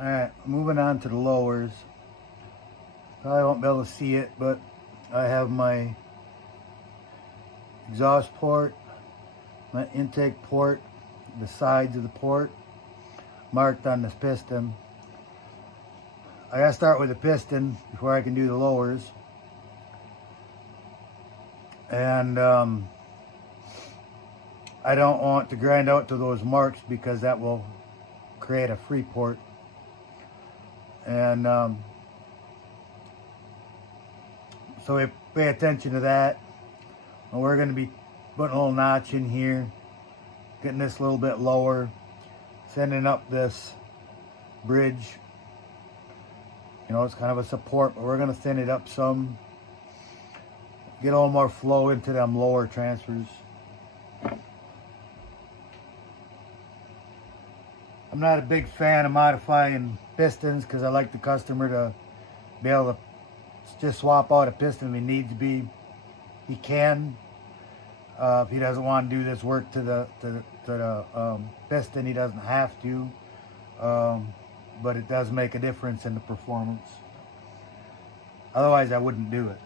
Alright, moving on to the lowers. Probably won't be able to see it, but I have my exhaust port, my intake port, the sides of the port marked on this piston. I gotta start with the piston before I can do the lowers. And I don't want to grind out to those marks because that will create a free port. And so we pay attention to that. And we're going to be putting a little notch in here, getting this a little bit lower, sending up this bridge. You know, it's kind of a support, but we're going to thin it up some, get a little more flow into them lower transfers. I'm not a big fan of modifying pistons because I like the customer to be able to just swap out a piston if he needs to be. He can. If he doesn't want to do this work to the piston, he doesn't have to. But it does make a difference in the performance. Otherwise, I wouldn't do it.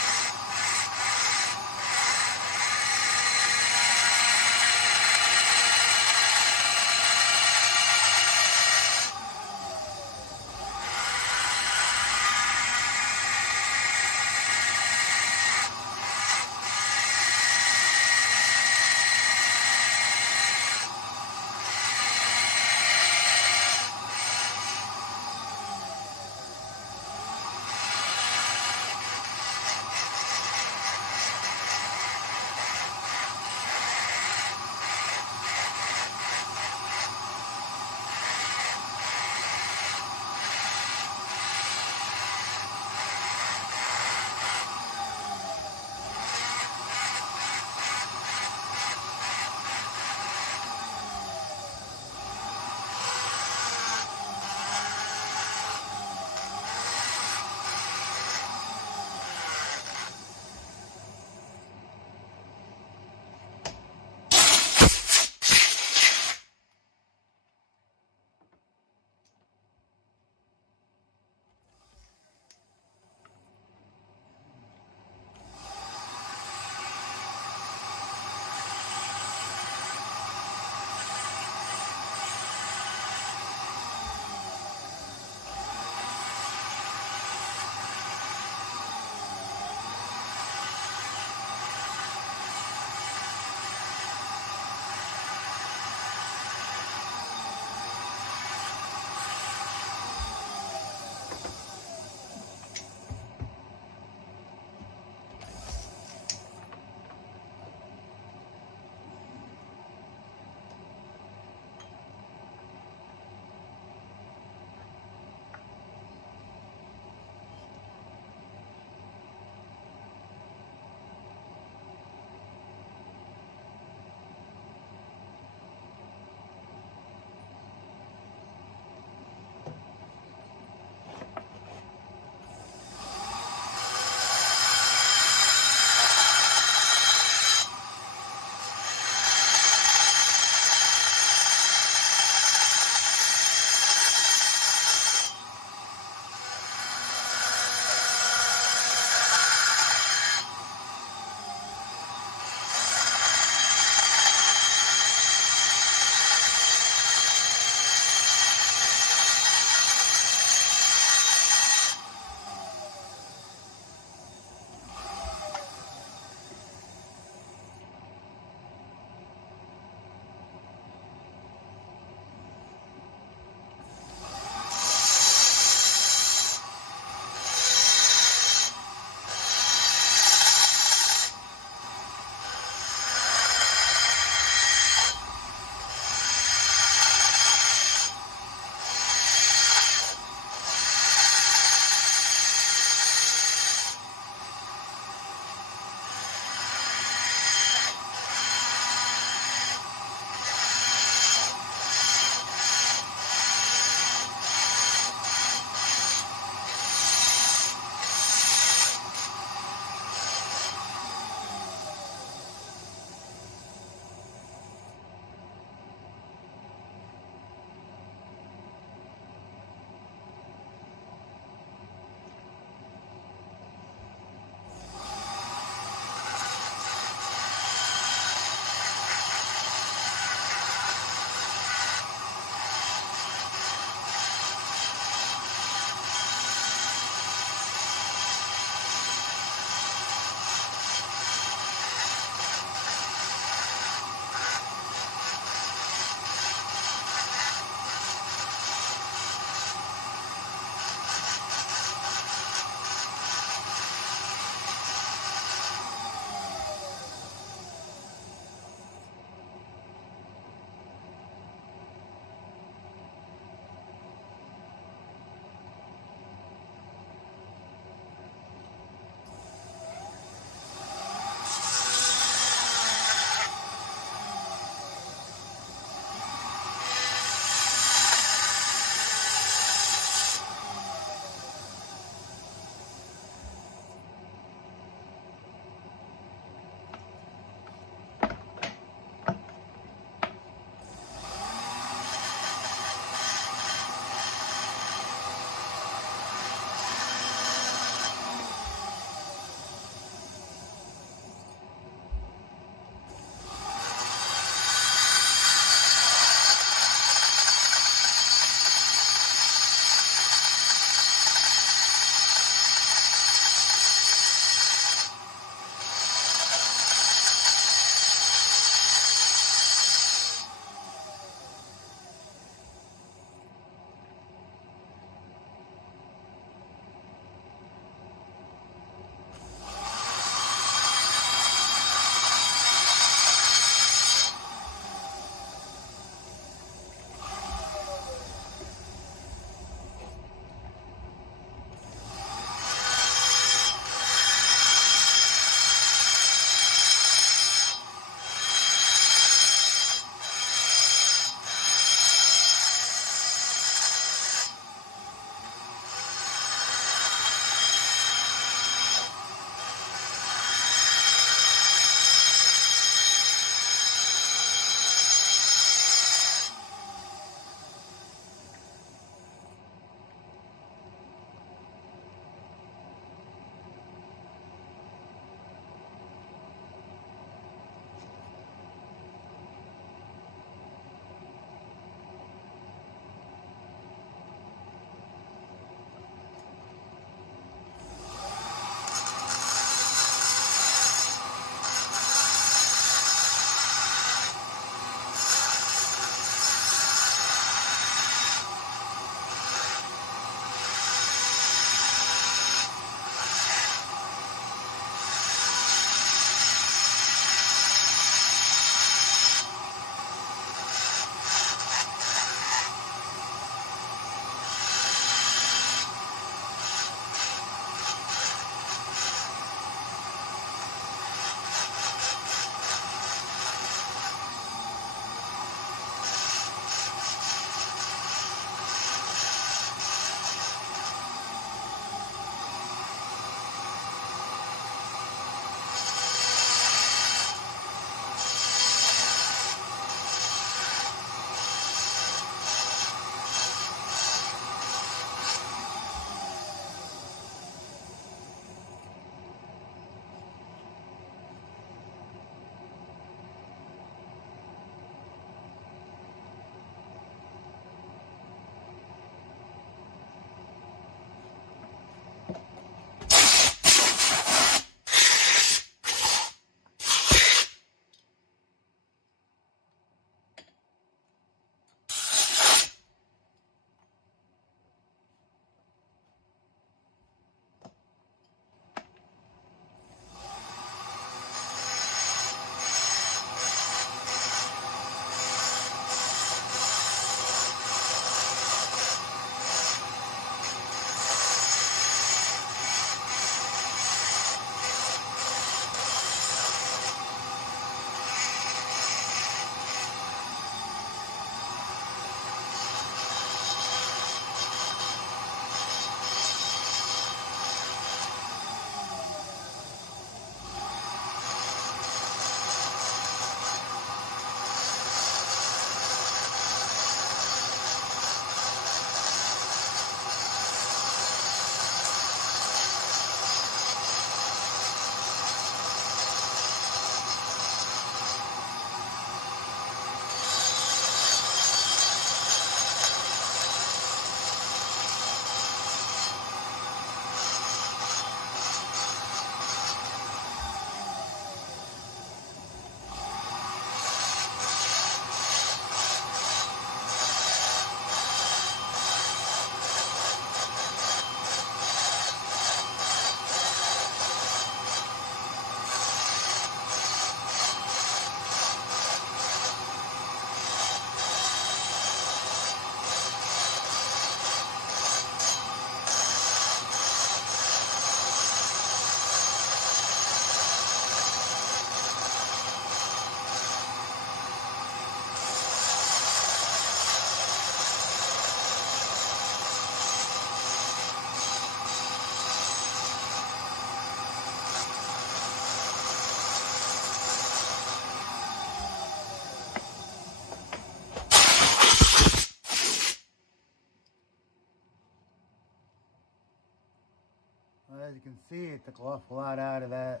As you can see, it took an awful lot out of that.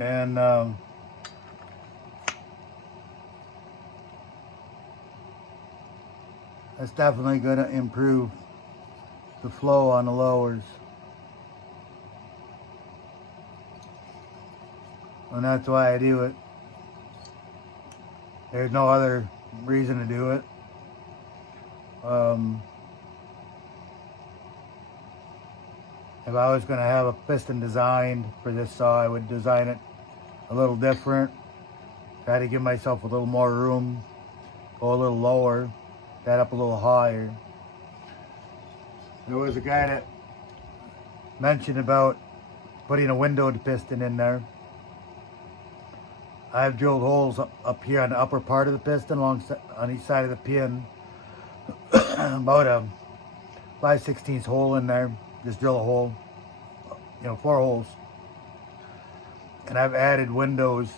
And that's definitely going to improve the flow on the lowers. And that's why I do it. There's no other reason to do it. If I was going to have a piston designed for this saw, I would design it a little different. Try to give myself a little more room. Go a little lower. That up a little higher. There was a guy that mentioned about putting a windowed piston in there. I've drilled holes up here on the upper part of the piston on each side of the pin. About a 5/16 hole in there. Just drill a hole, 4 holes. And I've added windows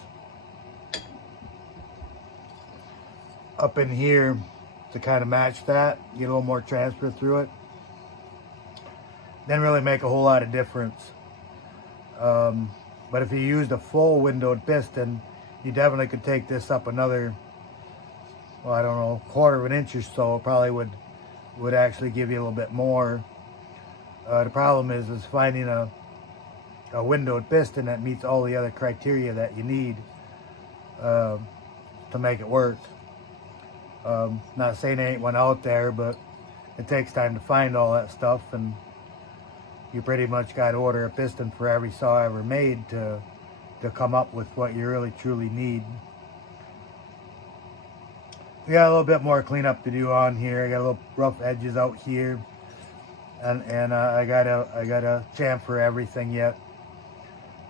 up in here to kind of match that, get a little more transfer through it. Didn't really make a whole lot of difference. But if you used a full windowed piston, you definitely could take this up another, well, I don't know, 1/4 of an inch or so. Probably would actually give you a little bit more. The problem is finding a windowed piston that meets all the other criteria that you need to make it work. Not saying there ain't one out there, but it takes time to find all that stuff, and you pretty much got to order a piston for every saw ever made to come up with what you really truly need. We got a little bit more cleanup to do on here. I got a little rough edges out here, and I gotta chamfer everything yet.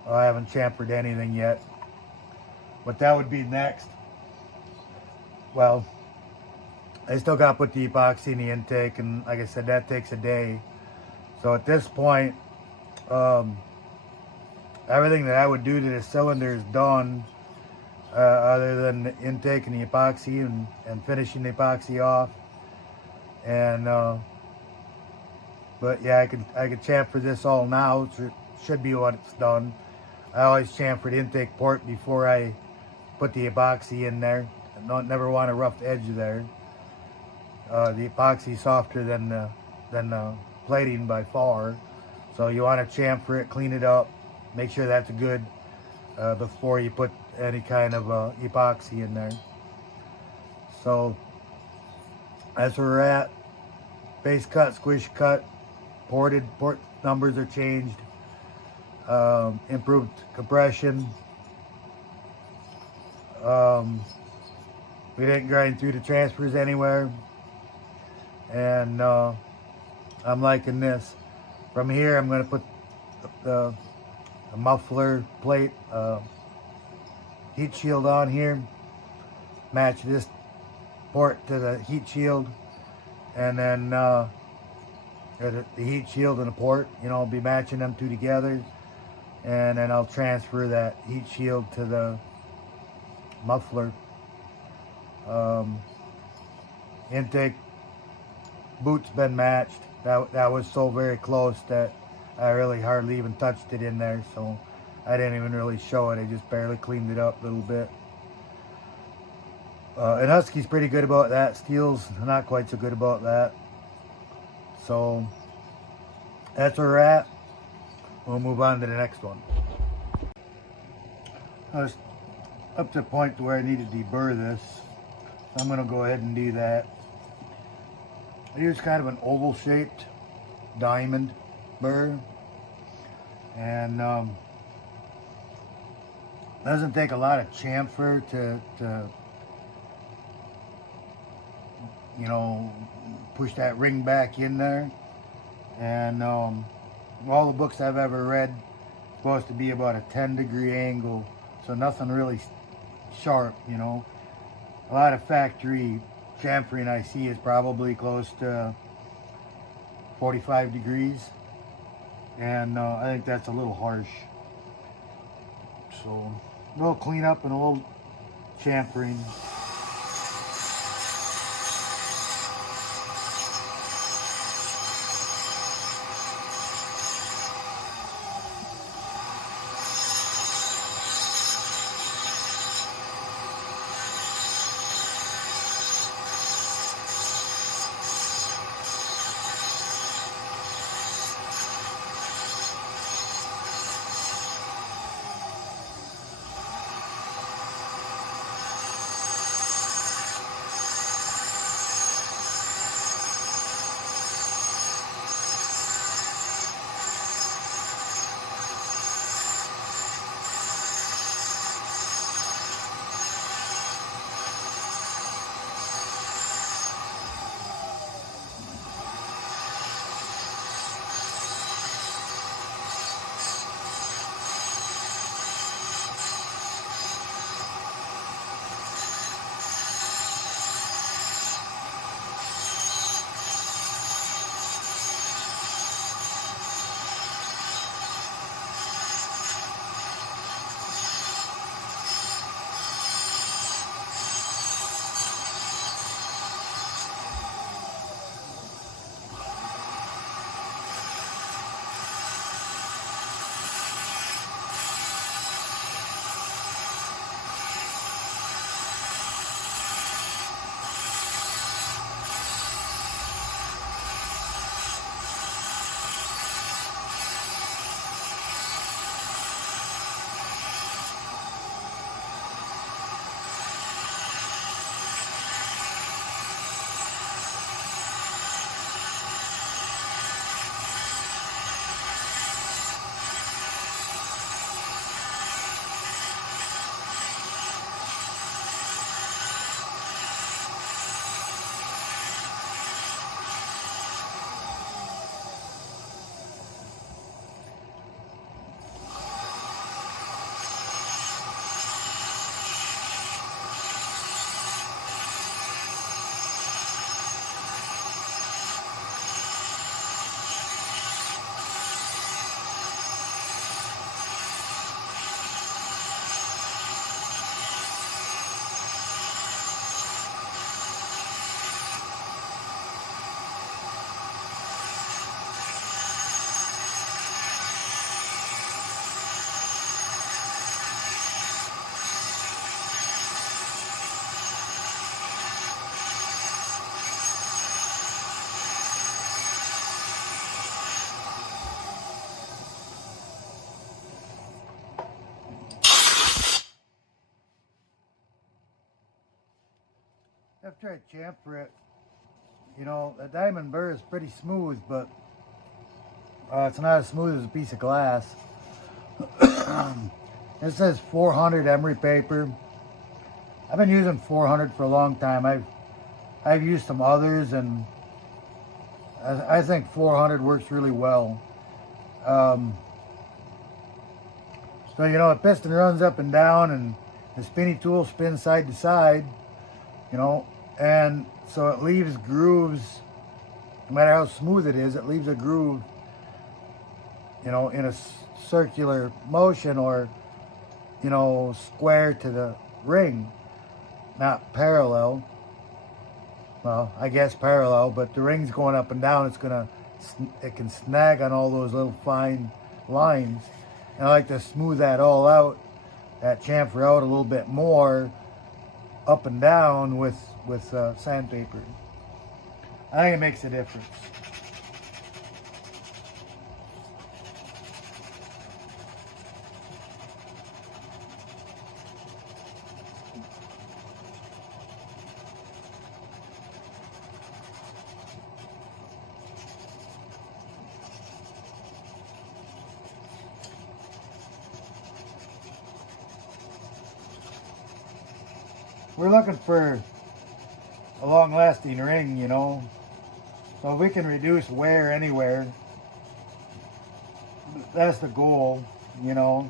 Well, I haven't chamfered anything yet, but that would be next. Well, I still got to put the epoxy in the intake, and like I said, that takes a day. So at this point, everything that I would do to the cylinder is done, other than the intake and the epoxy and finishing the epoxy off. And but yeah, I could chamfer this all now. It should be what it's done. I always chamfer the intake port before I put the epoxy in there. I never want a rough edge there. The epoxy is softer than the plating by far, so you want to chamfer it, clean it up, make sure that's good before you put any kind of epoxy in there. So that's where we're at. Base cut, squish cut, port numbers are changed, improved compression. We didn't grind through the transfers anywhere, and I'm liking this. From here, I'm going to put the muffler plate heat shield on here, match this port to the heat shield, and then the heat shield and the port, I'll be matching them two together, and then I'll transfer that heat shield to the muffler. Intake boot's been matched. That was so very close that I really hardly even touched it in there, so I didn't even really show it. I just barely cleaned it up a little bit. And Husky's pretty good about that. Steel's not quite so good about that. So that's where we're at. We'll move on to the next one. I was up to the point where I needed to deburr this. So I'm going to go ahead and do that. I use kind of an oval shaped diamond burr, and doesn't take a lot of chamfer to push that ring back in there. And all the books I've ever read, it's supposed to be about a 10-degree angle, so nothing really sharp. A lot of factory chamfering I see is probably close to 45 degrees, and I think that's a little harsh. So a little cleanup and a little chamfering. after I chamfer it, you know, a diamond burr is pretty smooth, but it's not as smooth as a piece of glass. It says 400 emery paper. I've been using 400 for a long time. I've used some others, and I think 400 works really well. So, you know, a piston runs up and down, and the spinny tool spins side to side, you know, and so it leaves grooves. No matter how smooth it is, it leaves a groove, you know, in a circular motion, or, you know, square to the ring, not parallel. Well, I guess parallel, but the ring's going up and down. It can snag on all those little fine lines. And I like to smooth that all out, that chamfer out a little bit more, up and down with sandpaper. I think it makes a difference. We're looking for a long-lasting ring, you know, so if we can reduce wear anywhere, that's the goal, you know.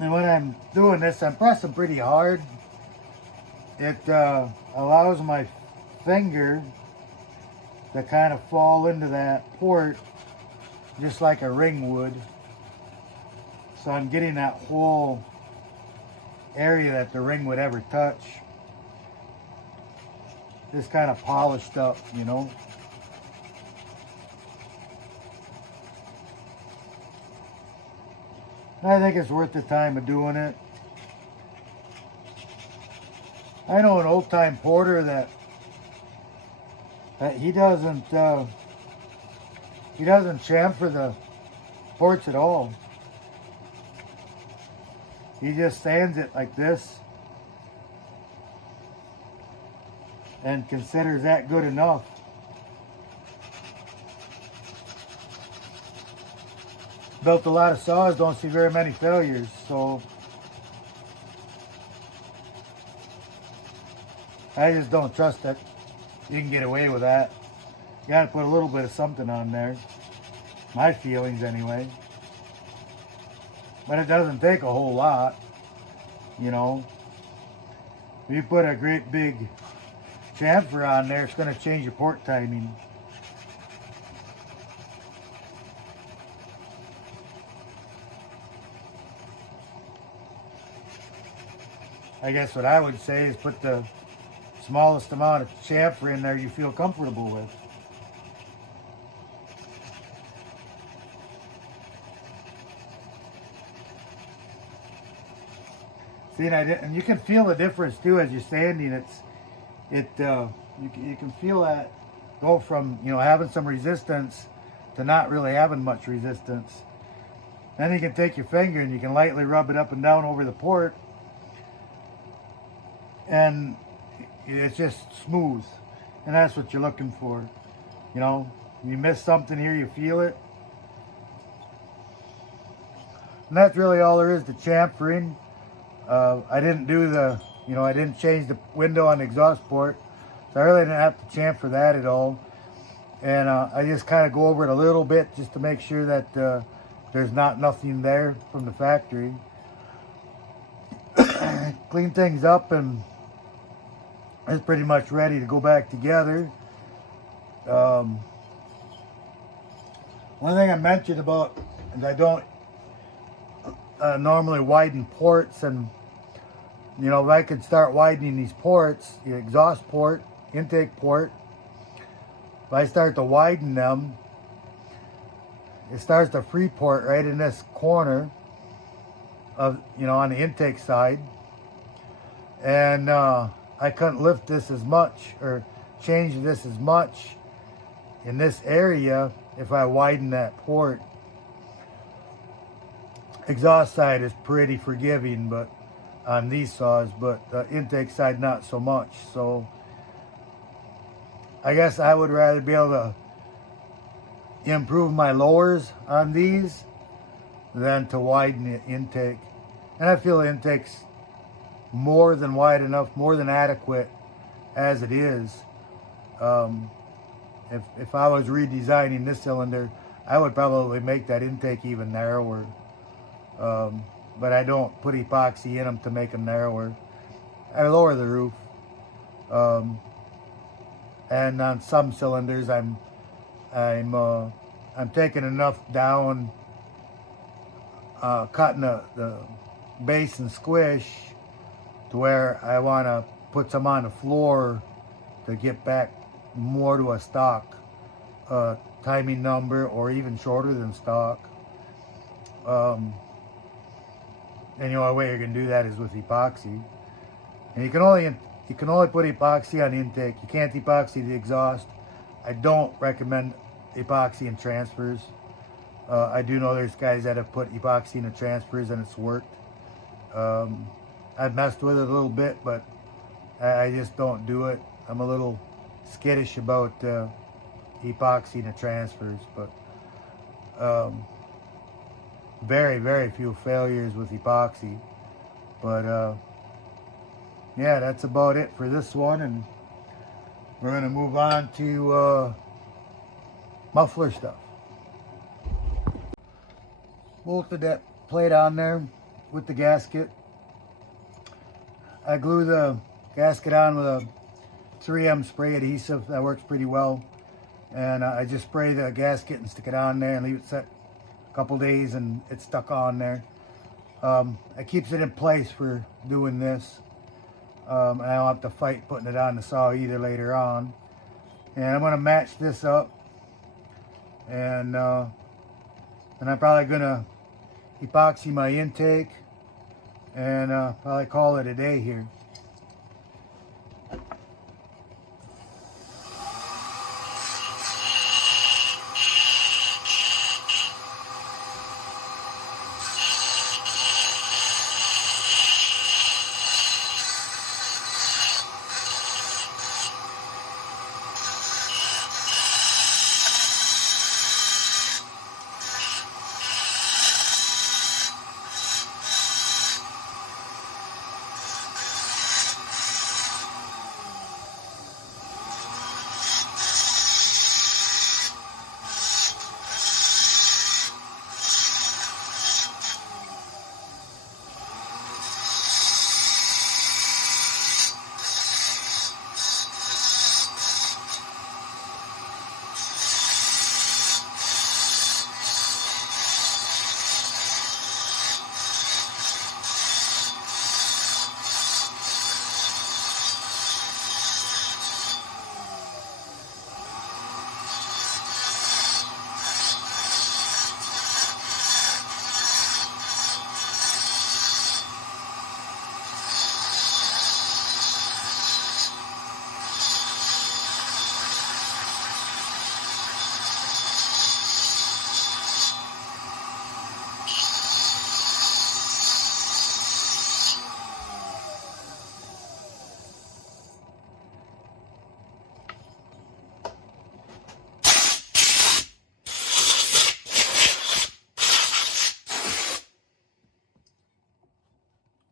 And when I'm doing this, I'm pressing pretty hard. It allows my finger to kind of fall into that port just like a ring would. So I'm getting that whole area that the ring would ever touch just kind of polished up, you know. And I think it's worth the time of doing it. I know an old-time porter that he doesn't chamfer the ports at all. He just sands it like this and considers that good enough. Built a lot of saws, don't see very many failures, so I just don't trust that you can get away with that. You gotta put a little bit of something on there. My feelings anyway. But it doesn't take a whole lot, you know. If you put a great big chamfer on there, it's going to change your port timing. I guess what I would say is put the smallest amount of chamfer in there you feel comfortable with. See, and you can feel the difference too as you're sanding. You can feel that go from, you know, having some resistance to not really having much resistance. Then you can take your finger and you can lightly rub it up and down over the port, and it's just smooth. And that's what you're looking for. You know, you miss something here, you feel it. And that's really all there is to chamfering. I didn't do I didn't change the window on the exhaust port, so I really didn't have to chamfer that at all. And I just kind of go over it a little bit just to make sure that there's nothing there from the factory. Clean things up, and it's pretty much ready to go back together. One thing I mentioned about is I don't normally widen ports, and you know, if I could start widening these ports, the exhaust port, intake port, if I start to widen them, it starts to free port right in this corner of, you know, on the intake side, and I couldn't lift this as much or change this as much in this area if I widen that port. Exhaust side is pretty forgiving, but on these saws, but the intake side not so much. So I guess I would rather be able to improve my lowers on these than to widen the intake. And I feel the intake's more than wide enough, more than adequate as it is. If I was redesigning this cylinder, I would probably make that intake even narrower. But I don't put epoxy in them to make them narrower. I lower the roof. And on some cylinders, I'm taking enough down, cutting the base and squish to where I want to put some on the floor to get back more to a stock timing number, or even shorter than stock. And the only way you can do that is with epoxy. And you can only put epoxy on the intake. You can't epoxy the exhaust. I don't recommend epoxy in transfers. I do know there's guys that have put epoxy in the transfers and it's worked. I've messed with it a little bit, but I just don't do it. I'm a little skittish about epoxy in the transfers, but very, very few failures with epoxy. But yeah, that's about it for this one, and we're going to move on to muffler stuff. Bolted that plate on there with the gasket. I glue the gasket on with a 3M spray adhesive. That works pretty well. And I just spray the gasket and stick it on there and leave it set a couple days, and it's stuck on there. It keeps it in place for doing this. And I don't have to fight putting it on the saw either later on. And I'm going to match this up. And I'm probably going to epoxy my intake and probably call it a day here.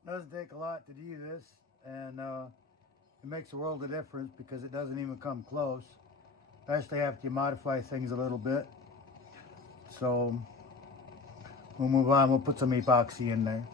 Doesn't take a lot to do this, and it makes a world of difference because it doesn't even come close, especially after you modify things a little bit. So we'll move on. We'll put some epoxy in there.